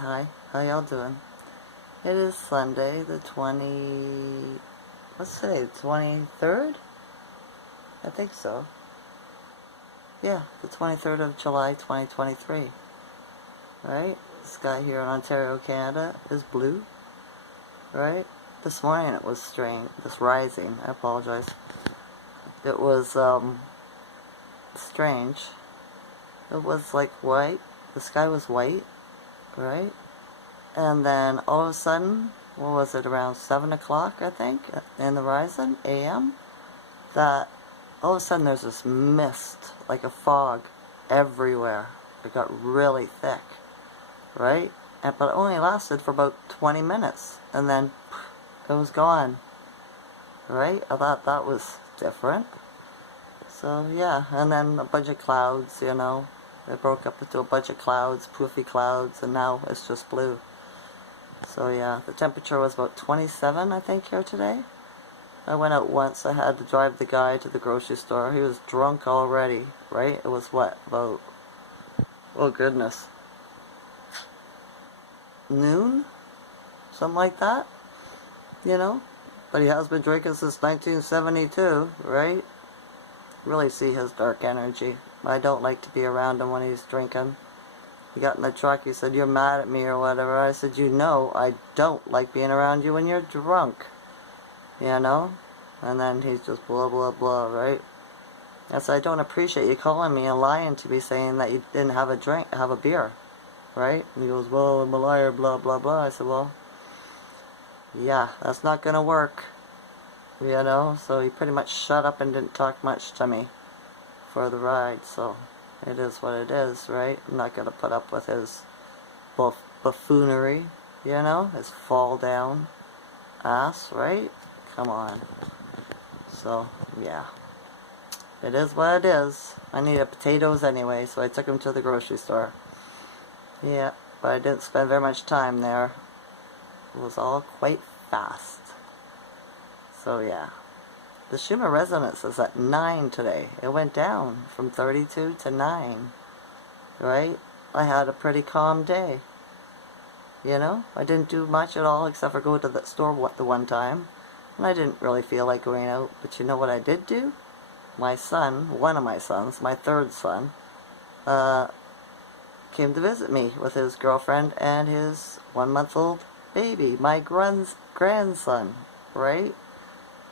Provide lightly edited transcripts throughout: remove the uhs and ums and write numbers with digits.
Hi, how y'all doing? It is Sunday, the what's today, the 23rd? I think so. Yeah, the 23rd of July, 2023. Right? The sky here in Ontario, Canada is blue. Right? This morning it was strange, rising, I apologize. It was, strange. It was like white, the sky was white, right? And then all of a sudden, what was it, around 7 o'clock, I think, in the horizon, a.m., that all of a sudden there's this mist, like a fog, everywhere. It got really thick, right? But it only lasted for about 20 minutes, and then it was gone, right? I thought that was different. So, yeah, and then a bunch of clouds, you know. It broke up into a bunch of clouds, poofy clouds, and now it's just blue. So yeah, the temperature was about 27, I think, here today. I went out once. I had to drive the guy to the grocery store. He was drunk already, right? It was what, about, oh goodness, noon? Something like that, you know? But he has been drinking since 1972, right? Really see his dark energy. I don't like to be around him when he's drinking. He got in the truck, he said, "You're mad at me," or whatever. I said, "You know, I don't like being around you when you're drunk." You know? And then he's just blah, blah, blah, right? I said, "I don't appreciate you calling me and lying to me, saying that you didn't have a beer." Right? And he goes, "Well, I'm a liar, blah, blah, blah." I said, "Well, yeah, that's not gonna work." You know? So he pretty much shut up and didn't talk much to me for the ride, so it is what it is, right? I'm not gonna put up with his buffoonery, you know, his fall down ass, right? Come on. So, yeah. It is what it is. I needed potatoes anyway, so I took him to the grocery store. Yeah, but I didn't spend very much time there. It was all quite fast. So, yeah. The Schumann resonance is at 9 today. It went down from 32 to 9. Right? I had a pretty calm day. You know? I didn't do much at all except for go to the store the one time. And I didn't really feel like going out. But you know what I did do? My son, one of my sons, my third son, came to visit me with his girlfriend and his 1-month-old baby, my grandson. Right?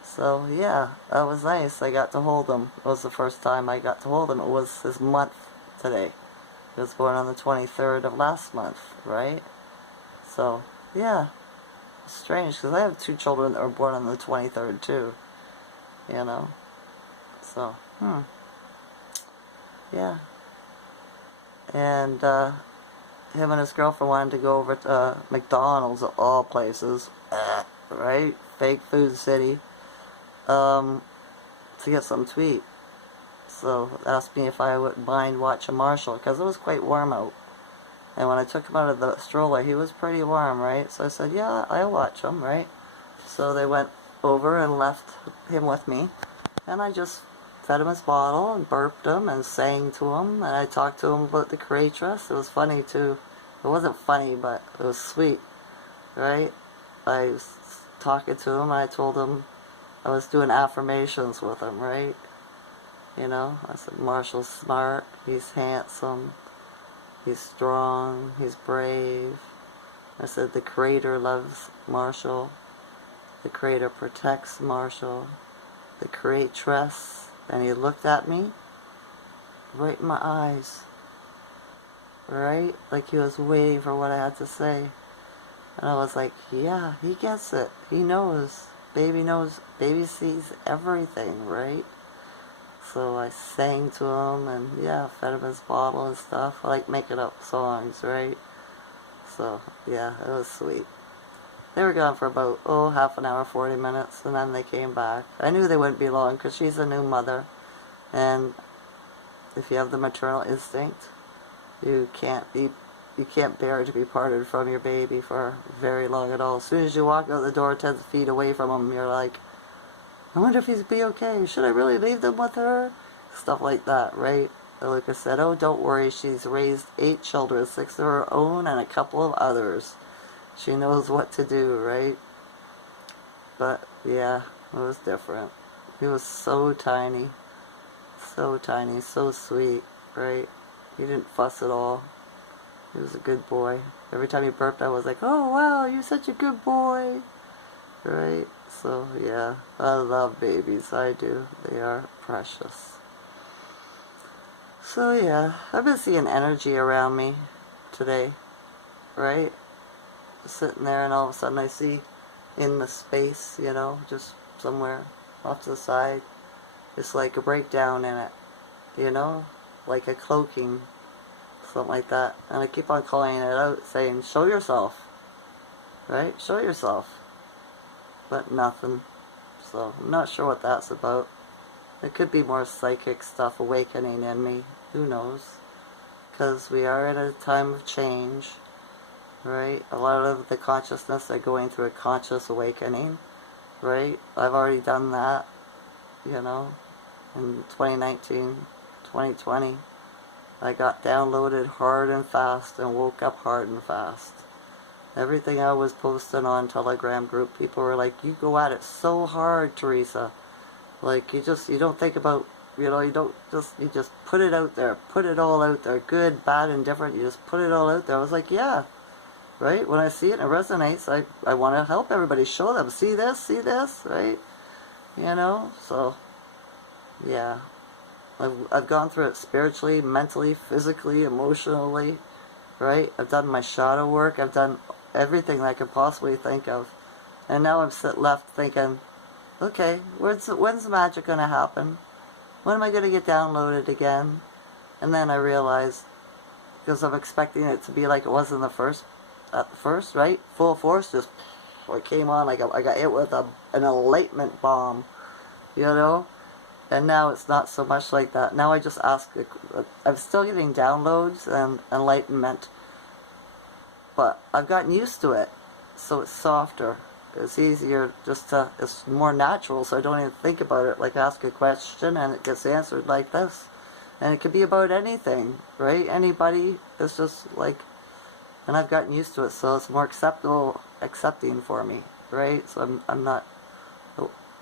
So, yeah, that was nice. I got to hold him. It was the first time I got to hold him. It was his month today. He was born on the 23rd of last month, right? So, yeah, it's strange, because I have 2 children that were born on the 23rd, too. You know? So, yeah. And, him and his girlfriend wanted to go over to McDonald's, of all places, right? Fake food city. To get something to eat. So asked me if I wouldn't mind watching Marshall, because it was quite warm out. And when I took him out of the stroller, he was pretty warm, right? So I said, yeah, I'll watch him, right? So they went over and left him with me. And I just fed him his bottle and burped him and sang to him. And I talked to him about the creatress. It was funny, too. It wasn't funny, but it was sweet, right? I was talking to him, and I told him I was doing affirmations with him, right? You know, I said, Marshall's smart, he's handsome, he's strong, he's brave. I said, the Creator loves Marshall, the Creator protects Marshall, the Creatress. And he looked at me, right in my eyes, right? Like he was waiting for what I had to say. And I was like, yeah, he gets it, he knows. Baby knows, baby sees everything, right? So I sang to him and, yeah, fed him his bottle and stuff. I like making up songs, right? So, yeah, it was sweet. They were gone for about, half an hour, 40 minutes, and then they came back. I knew they wouldn't be long because she's a new mother. And if you have the maternal instinct, you can't bear to be parted from your baby for very long at all. As soon as you walk out the door 10 feet away from him, you're like, I wonder if he's be okay. Should I really leave them with her? Stuff like that, right? Lucas said, oh, don't worry, she's raised 8 children, 6 of her own and a couple of others. She knows what to do, right? But, yeah, it was different. He was so tiny, so sweet, right? He didn't fuss at all. He was a good boy. Every time he burped, I was like, oh, wow, you're such a good boy, right? So, yeah, I love babies. I do. They are precious. So, yeah, I've been seeing energy around me today, right? Just sitting there, and all of a sudden I see in the space, you know, just somewhere off to the side, it's like a breakdown in it, you know, like a cloaking, something like that. And I keep on calling it out, saying, show yourself, right? Show yourself. But nothing. So I'm not sure what that's about. It could be more psychic stuff awakening in me. Who knows? Because we are at a time of change, right? A lot of the consciousness are going through a conscious awakening, right? I've already done that, you know, in 2019, 2020. I got downloaded hard and fast and woke up hard and fast. Everything I was posting on Telegram group, people were like, you go at it so hard, Teresa. Like, you don't think about, you know, you just put it out there. Put it all out there. Good, bad, indifferent. You just put it all out there. I was like, yeah, right? When I see it and it resonates, I want to help everybody. Show them. See this, right? You know? So, yeah. I've gone through it spiritually, mentally, physically, emotionally, right? I've done my shadow work. I've done everything I could possibly think of. And now I'm left thinking, okay, when's the magic going to happen? When am I going to get downloaded again? And then I realized, because I'm expecting it to be like it was in at the first, right? Full force, just it came on like I got hit with an enlightenment bomb, you know? And now it's not so much like that. Now I just ask, I'm still getting downloads and enlightenment, but I've gotten used to it, so it's softer. It's easier it's more natural, so I don't even think about it. Like, ask a question and it gets answered like this. And it could be about anything, right? Anybody. It's just like, and I've gotten used to it, so it's more accepting for me, right? So I'm not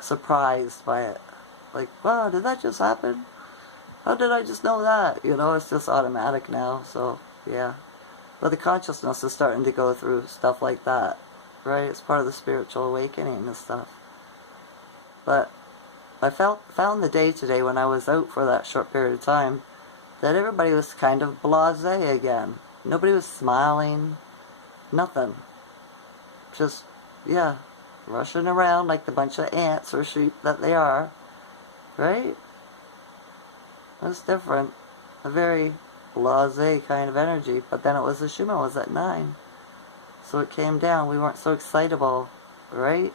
surprised by it. Like, wow, did that just happen? How did I just know that? You know, it's just automatic now, so, yeah. But the consciousness is starting to go through stuff like that, right? It's part of the spiritual awakening and stuff. But I found the day today when I was out for that short period of time that everybody was kind of blasé again. Nobody was smiling, nothing. Just, yeah, rushing around like the bunch of ants or sheep that they are, right? That's different. A very blasé kind of energy. But then it was the Schumann was at 9. So it came down. We weren't so excitable, right?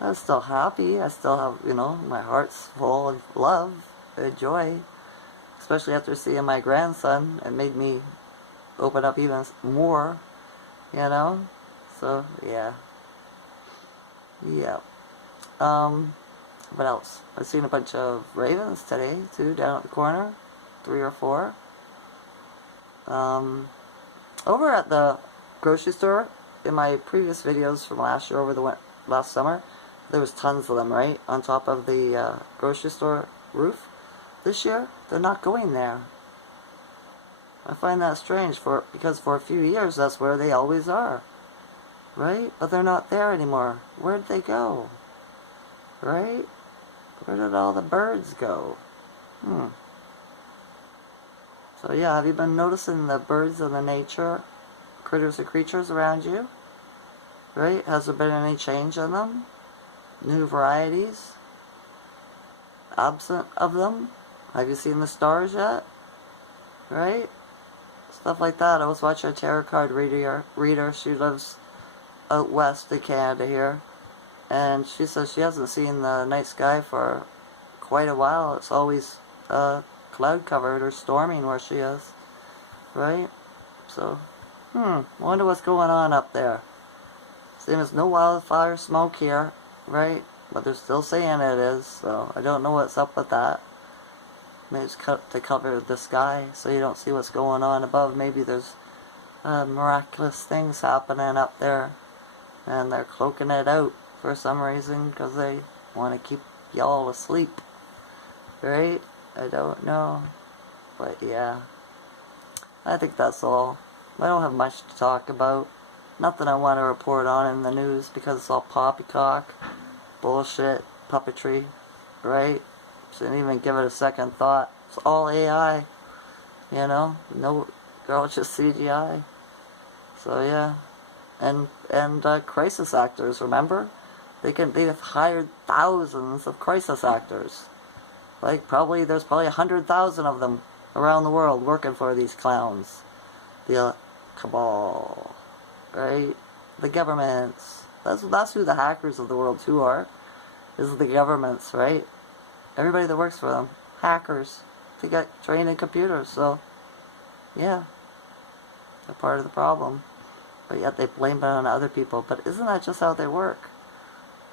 I was still happy. I still have, you know, my heart's full of love and joy. Especially after seeing my grandson. It made me open up even more, you know? So, yeah. Yeah. What else? I've seen a bunch of ravens today, too, down at the corner. 3 or 4. Over at the grocery store, in my previous videos from last year, last summer, there was tons of them, right? On top of the grocery store roof. This year, they're not going there. I find that strange, because for a few years, that's where they always are. Right? But they're not there anymore. Where'd they go? Right? Where did all the birds go? So yeah, have you been noticing the birds and the nature, critters and creatures around you? Right? Has there been any change in them? New varieties? Absent of them? Have you seen the stars yet? Right? Stuff like that. I was watching a tarot card reader. She lives out west of Canada here. And she says she hasn't seen the night sky for quite a while. It's always cloud covered or storming where she is. Right? So, I wonder what's going on up there. There's no wildfire smoke here, right? But they're still saying it is, so I don't know what's up with that. Maybe it's to cover the sky so you don't see what's going on above. Maybe there's miraculous things happening up there, and they're cloaking it out for some reason because they want to keep y'all asleep, right? I don't know, but yeah, I think that's all. I don't have much to talk about. Nothing I want to report on in the news because it's all poppycock, bullshit, puppetry, right? Shouldn't even give it a second thought. It's all AI, you know? No, girl, it's just CGI. So yeah, and crisis actors. Remember, they've hired thousands of crisis actors. Like there's probably 100,000 of them around the world working for these clowns. The cabal, right? The governments. That's who the hackers of the world too are. Is the governments, right? Everybody that works for them, hackers. They get trained in computers, so yeah, they're part of the problem. But yet they blame it on other people. But isn't that just how they work?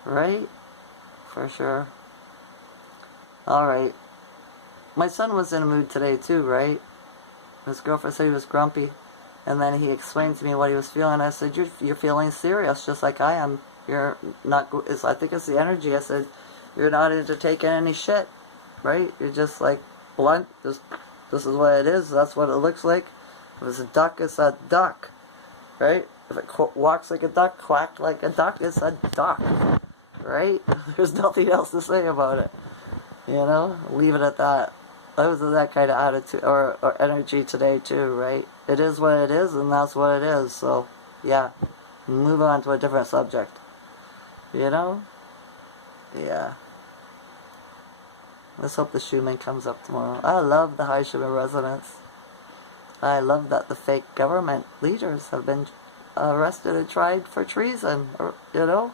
Right? For sure. Alright. My son was in a mood today too, right? His girlfriend said he was grumpy. And then he explained to me what he was feeling. I said, you're feeling serious just like I am. You're not, I think it's the energy. I said, you're not into taking any shit. Right? You're just like blunt. This is what it is. That's what it looks like. If it's a duck, it's a duck. Right? If it walks like a duck, quacked like a duck, it's a duck. Right? There's nothing else to say about it. You know? Leave it at that. I was in that kind of attitude or energy today too, right? It is what it is, and that's what it is. So, yeah. Move on to a different subject. You know? Yeah. Let's hope the Schumann comes up tomorrow. I love the high Schumann resonance. I love that the fake government leaders have been arrested and tried for treason, or, you know,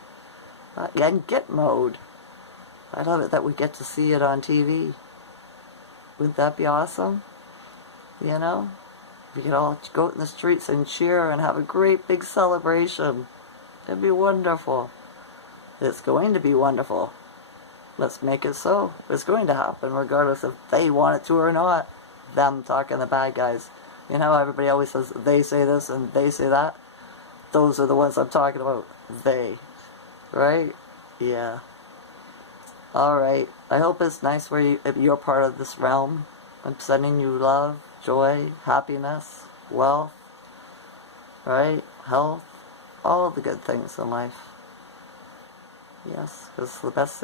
and get mode. I love it that we get to see it on TV. Wouldn't that be awesome? You know, we could all go out in the streets and cheer and have a great big celebration. It'd be wonderful. It's going to be wonderful. Let's make it so. It's going to happen regardless if they want it to or not. Them talking the bad guys. You know, everybody always says they say this and they say that. Those are the ones I'm talking about. They. Right? Yeah. Alright. I hope it's nice where you're part of this realm. I'm sending you love, joy, happiness, wealth, right? Health. All of the good things in life. Yes, because the best thing